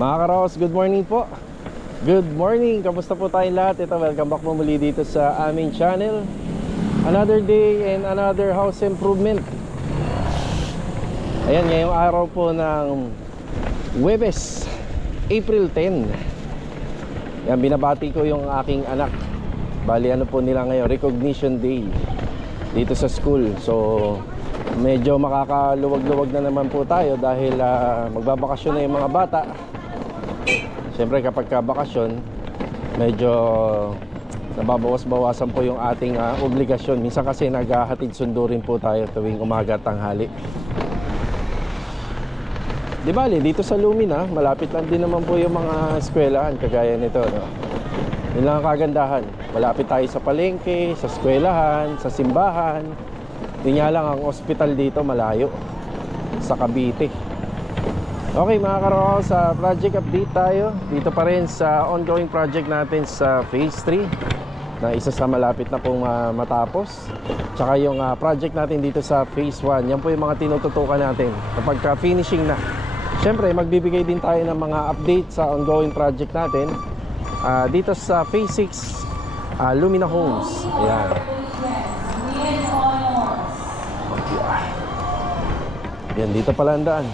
Mga karos, good morning po. Good morning, kamusta po tayong lahat? Ito, welcome back mo muli dito sa aming channel. Another day and another house improvement. Ayan, ngayong araw po ng Huwebes, April 10. Yan, binabati ko yung aking anak. Bali ano po nila ngayon, recognition day dito sa school. So medyo makakaluwag-luwag na naman po tayo dahil magbabakasyon na yung mga bata. Siyempre kapag bakasyon, medyo nababawas-bawasan po yung ating obligasyon. Minsan kasi naghahatid sundo rin po tayo tuwing umaga at tanghali. Di bali, dito sa Lumina, malapit lang din naman po yung mga eskwelahan kagaya nito, no? Yun lang ang kagandahan. Malapit tayo sa palengke, sa eskwelahan, sa simbahan. Yun nga lang, ang ospital dito malayo, sa Cavite. Okay mga karo, sa project update tayo. Dito pa rin sa ongoing project natin sa phase 3 na isa sa malapit na pong matapos. Tsaka yung project natin dito sa phase 1. Yan po yung mga tinututukan natin kapag finishing na. Siyempre magbibigay din tayo ng mga update sa ongoing project natin dito sa phase 6 Lumina Homes. Ayan. Yan, dito pala ang daan.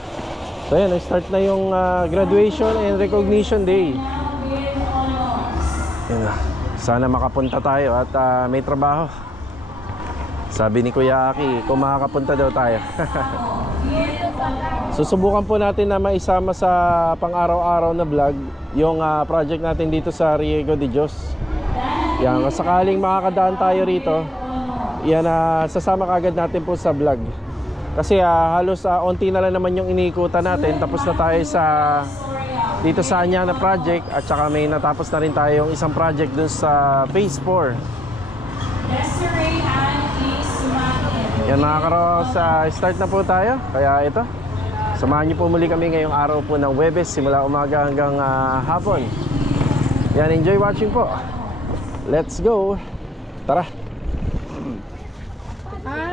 So yan, nag-start na yung graduation and recognition day. Yan na. Sana makapunta tayo at may trabaho. Sabi ni Kuya Aki, kung makakapunta daw tayo. Susubukan po natin na maisama sa pang-araw-araw na vlog yung project natin dito sa Riego de Dios. Yan, sakaling makakadaan tayo rito, yan, sasama kagad natin po sa vlog. Kasi halos onti na lang naman yung iniikutan natin. Tapos na tayo sa dito sa Anyana project. At saka may natapos na rin tayong isang project dun sa phase 4. Yan mga karos, start na po tayo. Kaya ito, samahan niyo po muli kami ngayong araw po ng Huwebes, simula umaga hanggang hapon. Yan, enjoy watching po. Let's go. Tara.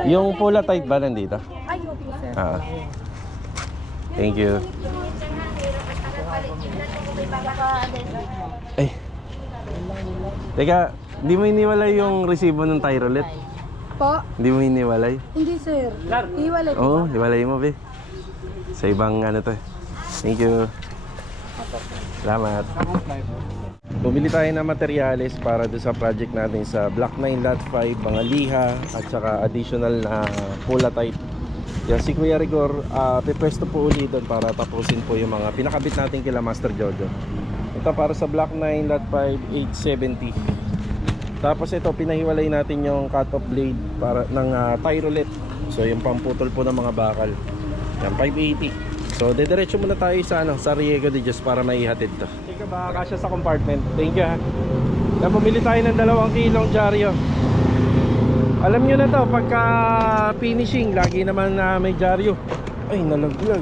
Yung pula type ba nandito? Ay, okay, sir. Thank you. Ay. Teka, di mo iniwalay yung resibo ng Tyrolet? Po? Di mo iniwalay? Hindi, sir. Iwalay po. Oo, iwalay mo, be. Sa ibang ano to. Thank you. Salamat. Bumili tayo ng materyales para doon sa project natin sa Block 9 Lot 5, mga liha at saka additional na pula type. Yan, si Kuya Rigor, pipresto po ulit doon para tapusin po yung mga pinakabit natin kila Master Jojo. Ito para sa Block 9 Lot 5, 870. Tapos ito, pinahiwalay natin yung cut-off blade para, ng Tyrolet. So yung pamputol po ng mga bakal. Yan, 580. So, dediretso muna tayo sa Riego de Dios para maihatid to. Teka ba, kasya sa compartment. Thank you ha. Bumili tayo ng 2 kilong dyaryo. Alam nyo na to, pagka finishing, lagi naman may dyaryo. Ay, nalaglag.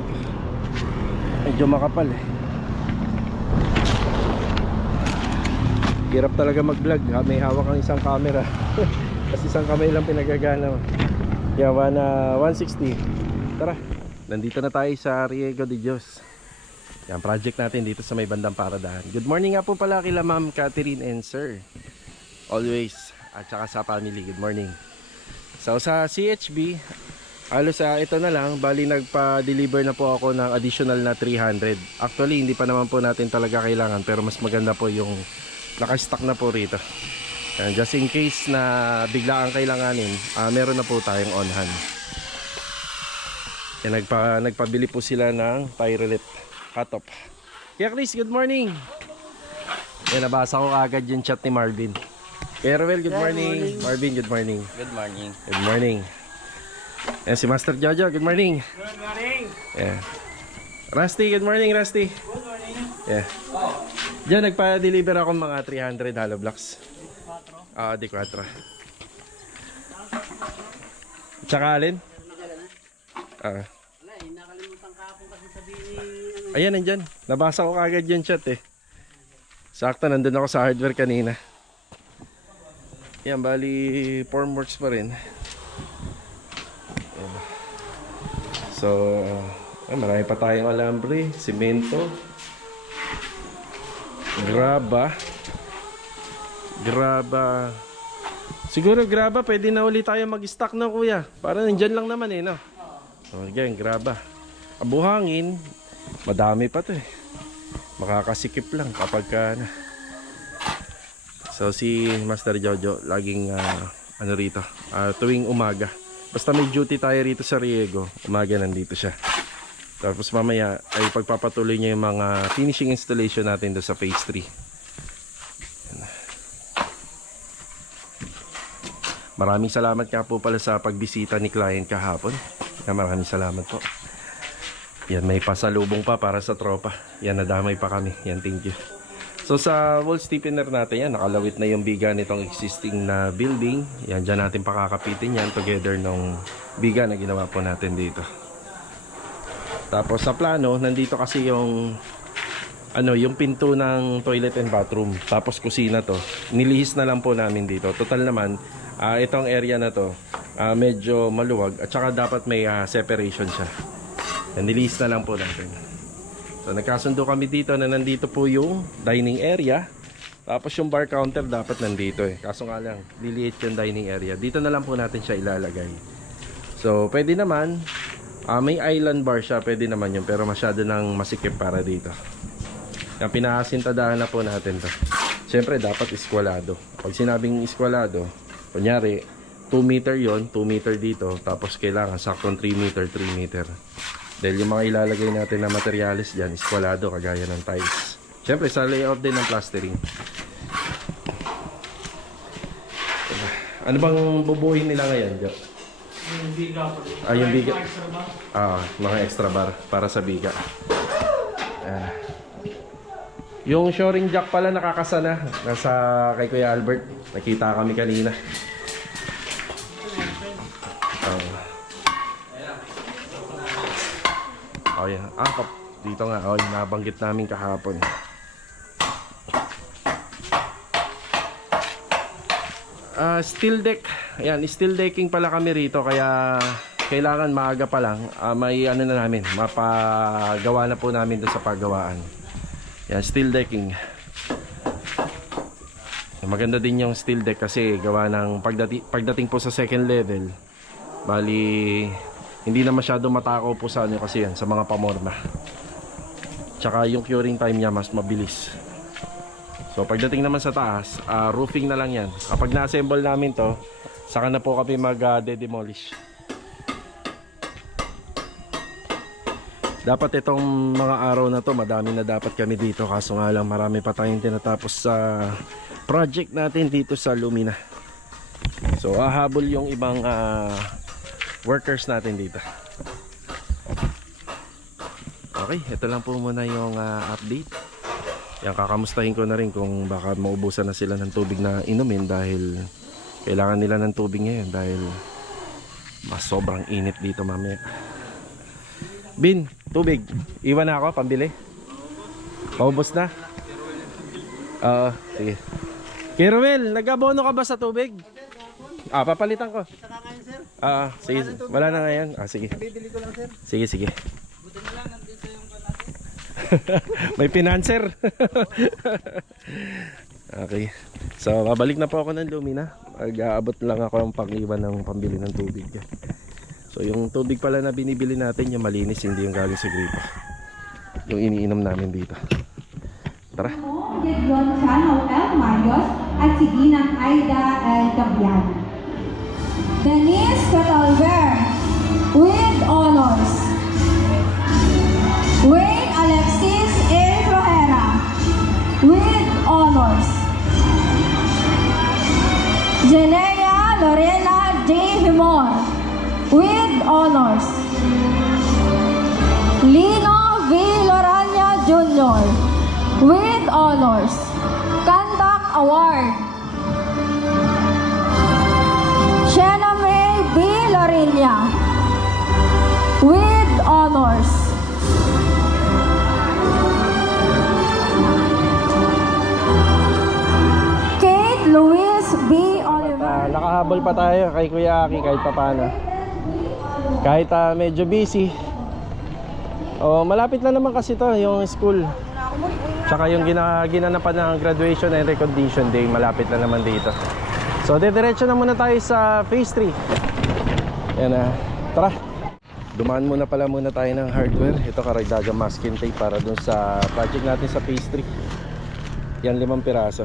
Medyo makapal eh. Hirap talaga mag-vlog. May hawak ang isang camera. Kasi isang kamay lang pinagagana. Kaya 160. Tara. Nandito na tayo sa Riego de Dios. Yan, project natin dito sa may bandang Paradahan. Good morning nga po pala kila Ma'am Catherine and Sir. Always. At saka sa family, good morning. So sa CHB, halos ito na lang. Bali nagpa-deliver na po ako ng additional na 300. Actually, hindi pa naman po natin talaga kailangan. Pero mas maganda po yung naka-stock na po rito. Yan, just in case na bigla ang kailanganin, meron na po tayong on hand. Yan, nagpabili po sila ng Tyrolet cut-off. Kaya Chris, good morning. Yan, nabasa ko agad yung chat ni Marvin. Kaya Ruel, good morning. Marvin, good morning. Good morning. Good morning. Yan, si Master Jojo, good morning. Good morning. Yeah. Rusty, good morning Rusty. Good morning. Yeah. Diyan, nagpa-deliver ako mga 300 hollow blocks. Di 4. Tsaka alin? Nakalimutan ka ako kasi sabihin. Ayan, nandyan. Nabasa ko kagad yung chat eh. Sakto, nandun ako sa hardware kanina. Yan, bali formworks pa rin. So, marami pa tayong alambre, simento. Graba. Graba. Siguro graba, pwede na ulit tayo mag-stock na kuya. Para nandyan lang naman no? O, again, graba. Buhangin, madami pa to makakasikip lang kapag so si Master Jojo laging rito tuwing umaga, basta may duty tayo rito sa Riego, umaga nandito siya. Tapos mamaya ay pagpapatuloy niya yung mga finishing installation natin doon sa phase 3. Maraming salamat nga po pala sa pagbisita ni client kahapon. Maraming salamat po. Yan, may pasalubong pa para sa tropa. Yan, nadamay pa kami. Yan, thank you. So sa wall stiffener natin yan, nakalawit na yung biga nitong existing na building. Yan, dyan natin pakakapitin yan together nung biga na ginawa po natin dito. Tapos sa plano, nandito kasi yung yung pinto ng toilet and bathroom. Tapos kusina to. Nilihis na lang po namin dito. Total naman, itong area na to, medyo maluwag. At saka dapat may separation siya. Nilihis na lang po natin. So nagkasundo kami dito na nandito po yung dining area. Tapos yung bar counter dapat nandito Kaso nga lang, liliit yung dining area. Dito na lang po natin siya ilalagay. So pwede naman, may island bar siya, pwede naman yun. Pero masyado nang masikip para dito. Yung pinakasintadahan na po natin to. Siyempre dapat iskwalado. Pag sinabing iskwalado, kunyari 2 meter yon, 2 meter dito. Tapos kailangan saktong 3 meter, 3 meter. Dahil yung mga ilalagay natin na materialis dyan, iskwalado kagaya ng tiles. Siyempre sa layout din ng plastering. Ano bang bubuhin nila ngayon, Jo? Yung biga po. Yung biga. Extra bar. Mga extra bar para sa biga. Yung shoring jack pala nakakasana. Nasa kay Kuya Albert. Nakita kami kanina. Yan. Dito nga. Nabanggit namin kahapon. Steel deck. Ayan, steel decking pala kami rito. Kaya kailangan maaga pa lang. May na namin. Mapagawa na po namin doon sa paggawaan. Yan, steel decking. Maganda din yung steel deck kasi gawa ng pagdating po sa second level. Bali, hindi na masyado matakaw po sa kasi yan, sa mga pamorma. Tsaka yung curing time niya mas mabilis. So pagdating naman sa taas, roofing na lang yan. Kapag na-assemble namin to, saka na po kami mag-demolish. Dapat itong mga araw na to, madami na dapat kami dito. Kaso nga lang, marami pa tayong tinatapos sa project natin dito sa Lumina. So hahabol yung ibang workers natin dito. Okay, ito lang po muna yung update. Yan, kakamustahin ko na rin kung baka maubusan na sila ng tubig na inumin dahil kailangan nila ng tubig ngayon dahil mas sobrang init dito mamaya. Bin, tubig. Iwan na ako, pambili. Paubos na? Sige. Kirwel, nag-abono ka ba sa tubig? Papalitan ko. Sige. Wala na ngayon. Sige. Bibili ko lang, sir. Sige, sige. Buti na lang, nandito yung natin. May financer. Okay. So, babalik na po ako ng Lumina. Mag-aabot lang ako ng pang-iwan ng pambili ng tubig. So, yung tubig pala na binibili natin, yung malinis, hindi yung galing sa gripo. Yung iniinom namin dito. Tara. Gonzalo L. Mayos at si Ginang Aida L. Cabian. Denise Catalver with honors. Wayne Alexis A. Rojera with honors. Jenea Lorena J. Himor with honors. Lino V. Lorania Jr. with honors. Conduct Award. Shena May B. Lorinia with honors. Kate Louise B. Oliver. Nakahabol pa tayo kay Kuya Aki kahit papaano. Kahit medyo busy. Malapit na naman kasi to yung school. Tsaka yung ginanapan ng graduation and recognition day, malapit na naman dito. So diretso na muna tayo sa phase 3. Yan na, tara. Dumaan muna tayo ng hardware. Ito karagdagang masking tape para dun sa project natin sa phase 3. Yan 5 piraso.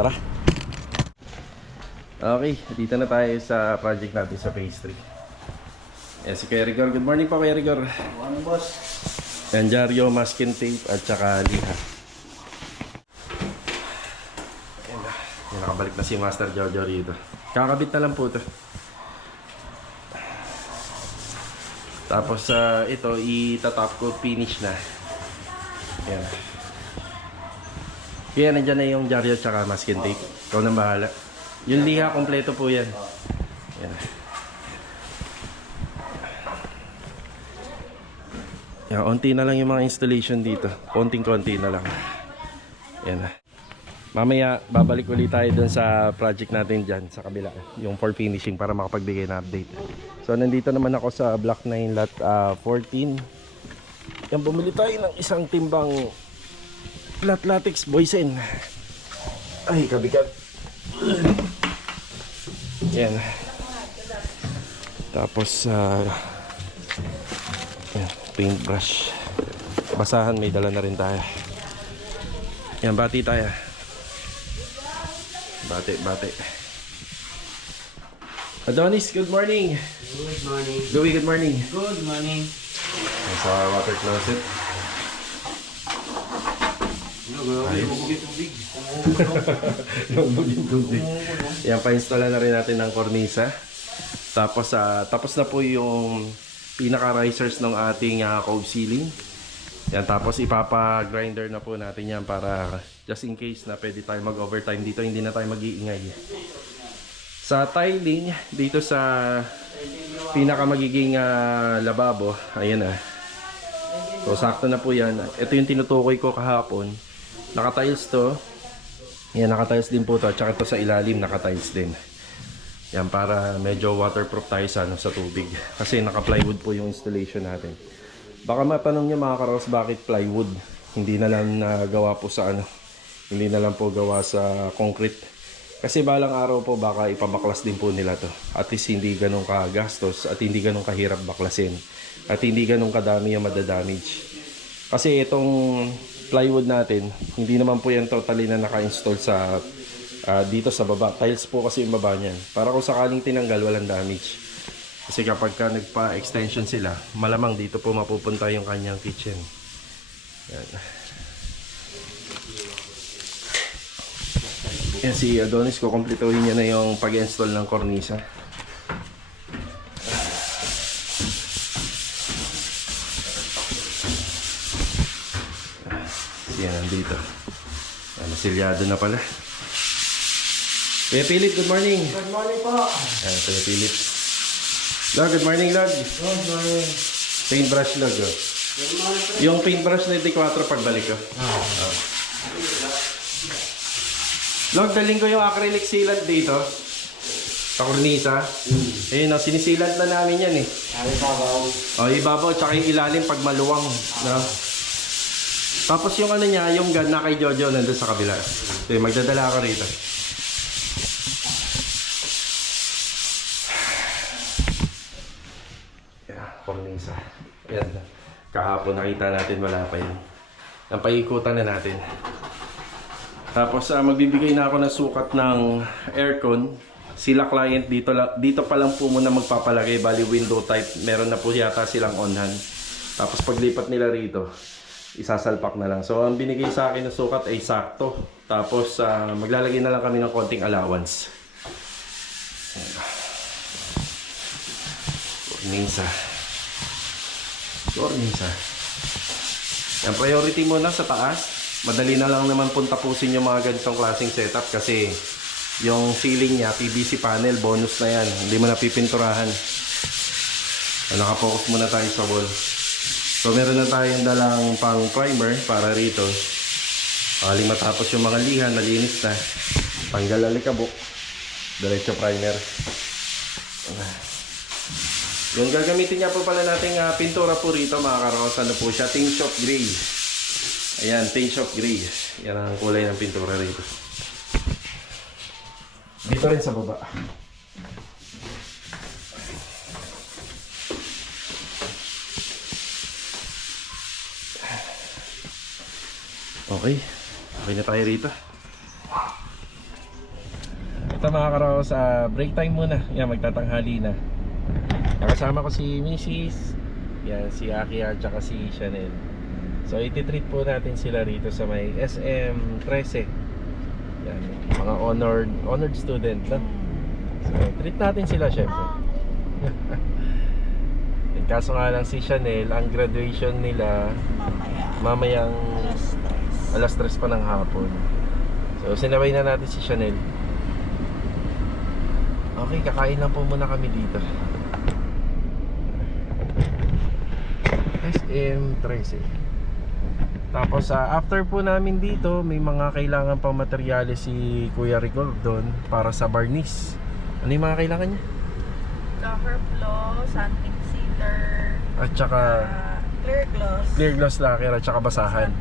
Tara. Okay, dito na tayo sa project natin sa phase 3. Yan si Kuya Rigor. Good morning po Kuya Rigor. Ano boss? Yan dyaryo, masking tape at saka liha. Yan na. Yan, nakabalik na si Master Jojo rito. Kakabit na lang po ito. Tapos ito itatop coat finish na. Yan. Kaya nandiyan na yung dyaryo at saka masking tape. Ikaw nang bahala. Yung liha kompleto po yan. Yan. Yan, onti na lang yung mga installation dito. Konting-konti na lang. Yan. Mamaya, babalik ulit tayo dun sa project natin dyan sa kabila. Yung for finishing para makapagbigay na update. So, nandito naman ako sa Block 9 Lot 14. Yan, bumili tayo ng isang timbang flat latex boysen. Ay, kabigat. Yan. Tapos, yan, paintbrush. Basahan, may dala na rin tayo. Yan, bati tayo. Bati. Adonis, good morning. Good morning. Louie, good morning. Good morning. Yan sa water closet. Tubig. Tubig. Yan, pa-install na rin natin ng kornisa. Tapos, tapos na po yung pinaka-risers ng ating cove ceiling. Yan, tapos ipapa-grinder na po natin yan para just in case na pwede tayo mag-overtime dito, hindi na tayo mag-iingay. Sa tiling, dito sa pinaka-magiging lababo, ayan na. So, sakto na po yan. Ito yung tinutukoy ko kahapon. Naka-tiles to. Yan, naka-tiles din po to. At saka ito sa ilalim, naka-tiles din. Yan, para medyo waterproof tayo sa tubig. Kasi naka-plywood po yung installation natin. Baka matanong nyo mga karos, bakit plywood? Hindi na lang gawa po sa hindi na lang po gawa sa concrete. Kasi balang araw po baka ipabaklas din po nila to. At least hindi ganun kagastos at hindi ganun kahirap baklasin. At hindi ganun kadami yung madadamage. Kasi itong plywood natin, hindi naman po yan totally na naka-install sa dito sa baba. Tiles po kasi yung baba niyan. Para kung sakaling tinanggal, walang damage. Kasi kapag ka nagpa-extension sila, malamang dito po mapupunta yung kanyang kitchen. Yan. Yan si Adonis, kukumplituhin niya na yung pag-install ng kornisa. Yan, nandito. Nasilyado na pala. Kuya Philip, good morning. Good morning po. Yan, Kuya Philip. Log, good morning, Log. Good morning. Paintbrush, Log. Yung paintbrush na 24 pagbalik ko. Log, daling ko yung acrylic sealant dito. Sa kornisa. Ayun, sinisilant na namin yan eh. Ibabaw, tsaka yung ilalim pag maluwang. No? Tapos yung niya, yung gun na kay Jojo nandun sa kabila. So, magdadala ako rito. Kornisa. Ayan. Kahapon nakita natin wala pa yun. Ang paikutan na natin. Tapos magbibigay na ako ng sukat ng aircon. Sila client dito pa lang po muna magpapalagay. Bali window type. Meron na po yata silang on-hand. Tapos paglipat nila rito, isasalpak na lang. So ang binigay sa akin ng sukat ay sakto. Tapos maglalagay na lang kami ng konting allowance. Kornisa. Yung priority muna sa taas. Madali na lang naman pong tapusin yung mga ganitong klaseng setup kasi yung ceiling niya, PVC panel, bonus na yan. Hindi mo napipinturahan. Nakapokus muna tayo sa wall. So meron na tayong dalang pang primer para rito. Paling matapos yung mga lihan, nalinis na. Tanggal alikabok. Diretso primer. Yung gagamitin niya po pala nating pintura po rito mga karos, ano po siya, Team Shop Gray. Ayan, tinge of gray. Yan ang kulay ng pintura rito. Dito rin sa baba. Okay. Okay na tayo rito. Ito mga karaos, break time muna. Yan, magtatanghali na. Nakasama ko si Mrs. Yan, si Aki at saka si Chanel. So iti-treat po natin sila rito sa may SM 13. Yan, mga honored student na. So treat natin sila syempre. Kaso nga lang si Chanel, ang graduation nila mamayang alas 3 pa ng hapon. So sinabay na natin si Chanel. Okay, kakain lang po muna kami dito. SM 13. Tapos after po namin dito, may mga kailangan pang materyales si Kuya Rigor doon para sa barniz. Ano yung mga kailangan niya? Cover flow, sanding sealer, At saka clear gloss lacquer at saka basahan.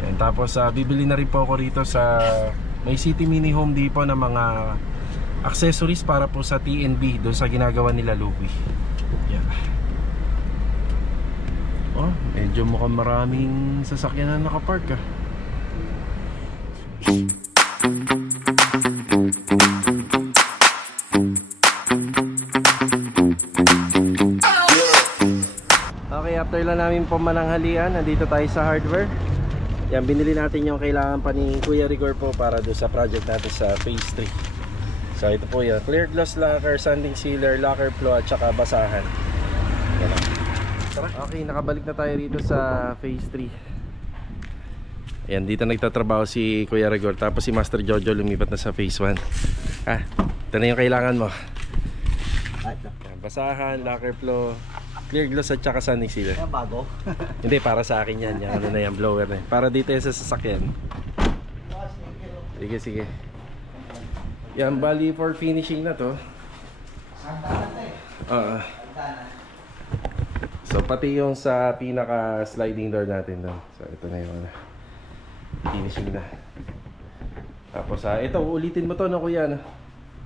Yan, tapos bibili na rin po ako rito sa may City Mini Home Depot ng mga accessories para po sa TNB doon sa ginagawa nila Louie. Yan. Oh, medyo mukhang maraming sasakyan na nakapark ah. Okay, after lang namin pamananghalian, nandito tayo sa hardware. Yan, binili natin yung kailangan pa ni Kuya Rigor po para doon sa project natin sa phase 3. So ito po yan, clear gloss lacquer, sanding sealer, lacquer flow at saka basahan. Yan. Okay, nakabalik na tayo dito sa phase 3. Ayan, dito nagtatrabaho si Kuya Rigor. Tapos si Master Jojo lumipat na sa phase 1. Ito na yung kailangan mo. Ayan, basahan, lacquer flow, clear gloss at saka sanding sealer. Bago. Hindi, para sa akin yan. Yan, ano na yan, blower na yan. Para dito yan sa sasakyan. Sige, sige. Yan, bali for finishing na to. So pati yung sa pinaka sliding door natin doon. So ito na yung finishing na. Tapos ito, ulitin mo to no kuya no?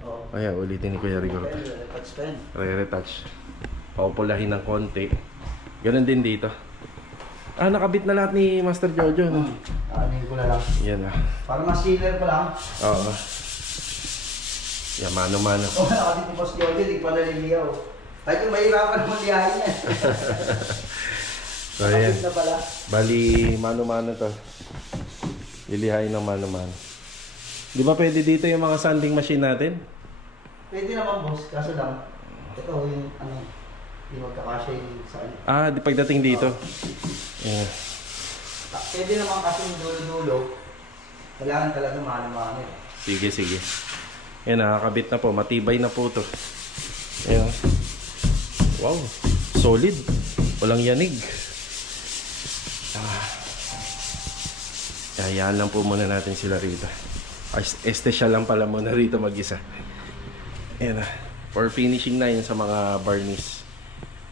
Oo. Ayan, ulitin ni Kuya Rigor. Retouch pen. Re-retouch. Paupulahin ng konti. Ganun din dito. Nakabit na lahat ni Master Jojo no? Ano ko na lang. Yan Para mas sealer ko lang. Oo. Yan, mano-mano. Oh, nakabit ni Boss Jojo, di pa naliliyaw. Ay, kung mahirapan mo liyahin niya. So ayan. Na pala. Bali, mano-mano to. Lilihain ng mano-mano. Di ba pwede dito yung mga sanding machine natin? Pwede naman boss, kaso lang. Ito yung ano, yung magkakasya yung sa ano. Di pagdating dito. Yeah. Pwede naman kasi yung dulo-dulo. Kailangan talaga mano-mano. Sige, sige. Yan, nakakabit na po. Matibay na po to. Ayan. Wow, solid. Walang yanig. Hayaan lang po muna natin sila rito. Espesyal lang pala muna rito mag-isa. Ayan na. For finishing na yun sa mga barniz.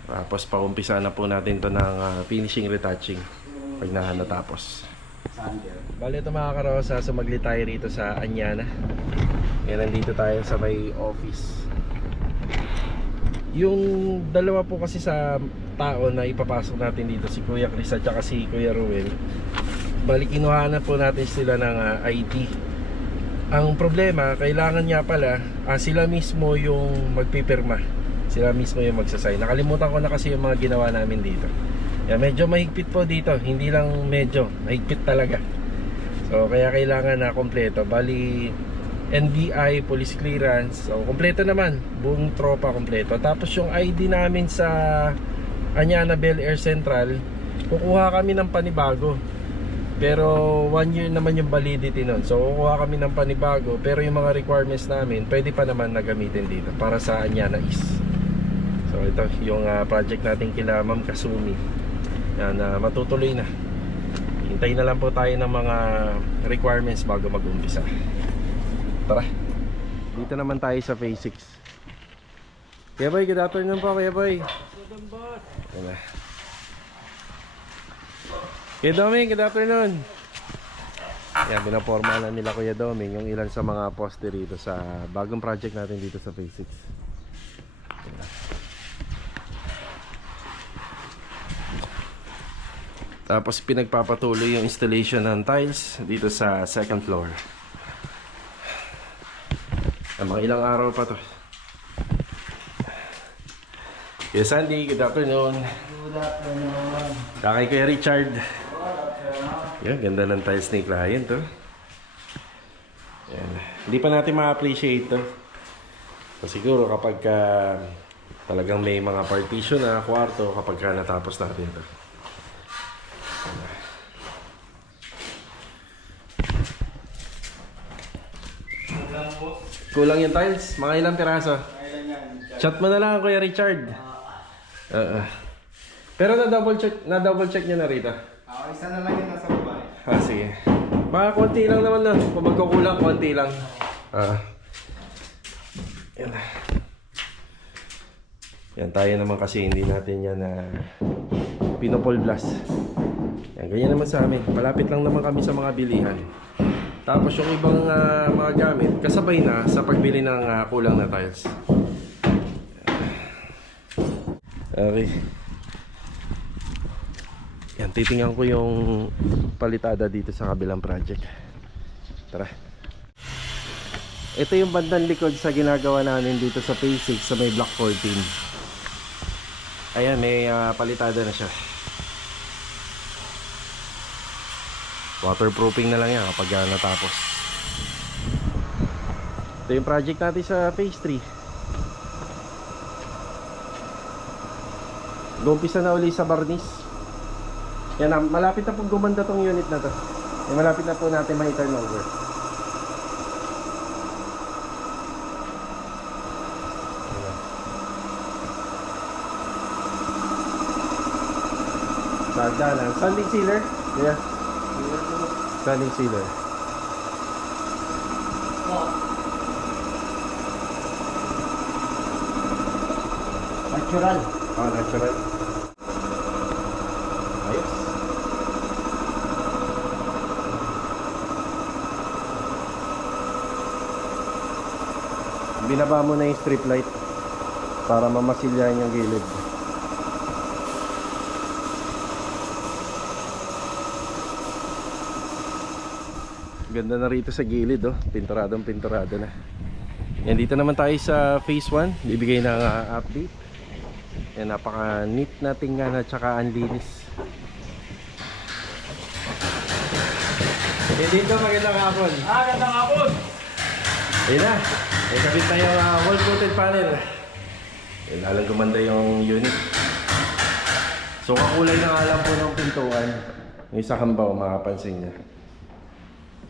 Tapos paumpisa na po natin to ng finishing retouching pag natapos. Bali ito mga karosa, sumagli tayo rito sa Anyana. Yan, nandito tayo sa may office. Yung dalawa po kasi sa tao na ipapasok natin dito, si Kuya Chris at saka si Kuya Ruel, balik kinuha na po natin sila ng IT. Ang problema, kailangan nga pala sila mismo yung magpipirma. Sila mismo yung magsasign. Nakalimutan ko na kasi yung mga ginawa namin dito. Yan, medyo mahigpit po dito. Hindi lang medyo, mahigpit talaga. So kaya kailangan na kompleto. Bali NBI, police clearance. So kompleto naman, buong tropa kompleto. Tapos yung ID namin sa Anyana Bel Air Central, kukuha kami ng panibago. Pero 1 year naman yung validity nun. So kukuha kami ng panibago. Pero yung mga requirements namin, pwede pa naman na gamitin dito para sa Anyana East. So ito yung project natin kila Ma'am Kasumi. Yan, matutuloy na. Hintayin na lang po tayo ng mga requirements bago mag-umpisa. Tara. Dito naman tayo sa phase 6. Kuya Boy, good afternoon po Kuya Boy. Good boss. Kuya Doming, good afternoon. Yan, binaporma na nila Kuya Doming yung ilan sa mga poste rito sa bagong project natin dito sa Phase 6. Tapos pinagpapatuloy yung installation ng tiles dito sa second floor. Mga ilang araw pa to. Yes, Sandy, good afternoon. Good afternoon. Kakay Kuya Richard. Yan, ganda ng tiles ni client to. Yan. Hindi pa natin ma-appreciate to. So, siguro kapag talagang may mga partition na kwarto kapag natapos natin to. Kulang yung tiles? Mga ilang piraso? Chat mo na lang Kuya Richard. Pero na-double check niya na rito. Isa na lang yung nasa babae. Sige. Baka konti lang naman na. Kung magkukulang, konti lang. Yan. Yan, tayo naman kasi hindi natin yan pinopol blast. Yan, ganyan naman sa amin. Malapit lang naman kami sa mga bilihan. Tapos yung ibang mga gamit, kasabay na sa pagbili ng kulang na tiles. Okay. Yan, titingnan ko yung palitada dito sa kabilang project. Tara. Ito yung bandang likod sa ginagawa namin dito sa Phase 6 sa may Block 14. Ayan, may palitada na siya. Waterproofing na lang yan kapag natapos. Ito yung project natin sa Phase 3. Gumpisa na uli sa barnis. Yan, malapit na po gumanda tong unit na to. Malapit na po natin ma-turn over. Sagdanan. Standing sealer? Yeah. Standing sealer. Natural. Natural. Ayos. Binaba mo na yung strip light para mamasilyahan yung gilid. Ganda na rito sa gilid, oh. Pinturado na. Yan, dito naman tayo sa Phase 1. Bibigay ng update. Yan, napaka neat na tingnan at saka ang linis. Dito, magandang hapon. Gandang hapon. Ayun na, may kabit na yung wall coated panel. Yan, lalang gumanda yung unit. So kakulay na alam po ng pintuan. Yung isa hamba, makapansin niya.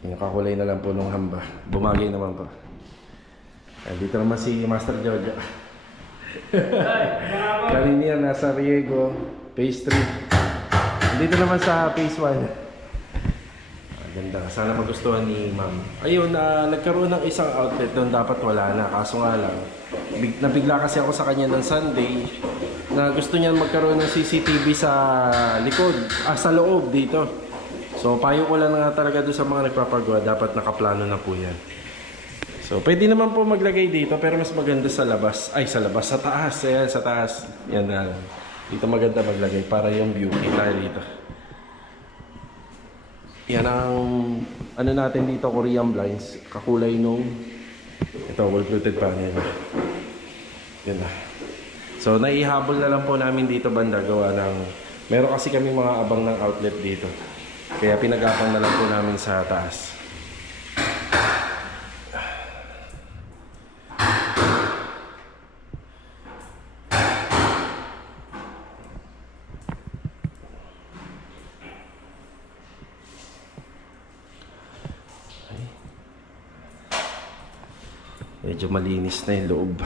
Yung kakulay na lang po ng hamba. Bumagay naman po. Yan, dito naman si Master Jojo. Kanina nasa Riego, Phase 3. Dito naman sa Phase 1. Ganda. Sana magustuhan ni ma'am. Ayun, nagkaroon ng isang outlet doon. Dapat wala na. Kaso nga lang, nabigla kasi ako sa kanya ng Sunday na gusto niya magkaroon ng CCTV sa likod, sa loob dito. So, payo ko lang nga talaga doon sa mga nagpapagawa. Dapat nakaplano na po yan. So, pwede naman po maglagay dito pero mas maganda sa labas. Ay, sa labas. Sa taas. Ayan, sa taas. Yan na. Dito maganda maglagay para yung view. Kita dito. Yan ang ano natin dito, Korean blinds. Kakulay nung ito, wall-fluted panel. Yan na. So, naihabol na lang po namin dito banda gawa ng meron kasi kami mga abang ng outlet dito. Kaya pinag-apang na lang po namin sa taas. Medyo malinis na yung loob.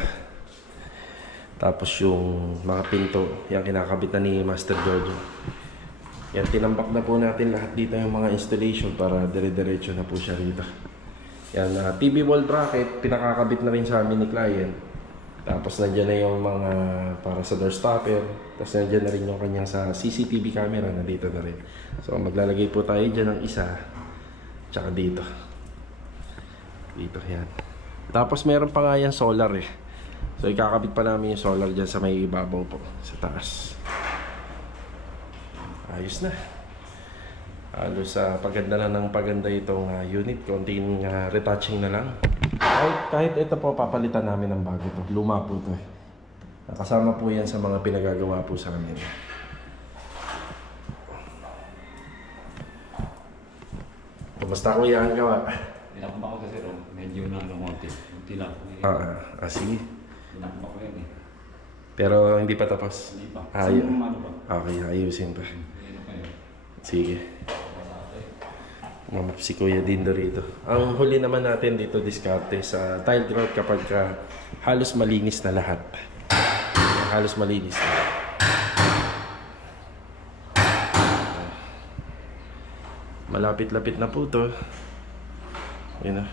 Tapos yung mga pinto, yung kinakabit na ni Master Jojo. Yan, tinambak na po natin lahat dito yung mga installation para dire-diretso na po siya rito. Yan, TV wall bracket, pinakakabit na rin sa amin ni client. Tapos nandiyan na yung mga para sa door stopper. Tapos nandiyan na rin yung kanyang sa CCTV camera na dito na rin. So maglalagay po tayo dyan ng isa. Tsaka dito. Dito yan. Tapos meron pa nga yan solar eh. So ikakabit pa namin yung solar dyan sa may ibabaw po. Sa taas. Ayos na. Halos paganda na ng paganda itong unit. Konting retouching na lang. Kahit ito po, papalitan namin ng bago to. Luma po to eh. Nakasama po yan sa mga pinagagawa po sa amin. Kumusta kuya ang gawa? Pinakamba ko kasi ron, medyo na konti. Kunti lang. Sige. Pinakamba ko yan eh. Pero hindi pa tapos. Hindi pa. Ayun. Saan mo ano ba? Okay, ayusin pa. Ano kayo? Sige. Mamap si Kuya Dindo rito. Ang huli naman natin dito diskarte sa tile grout kapag halos malinis na lahat. Halos malinis na. Malapit-lapit na po to. Yun na.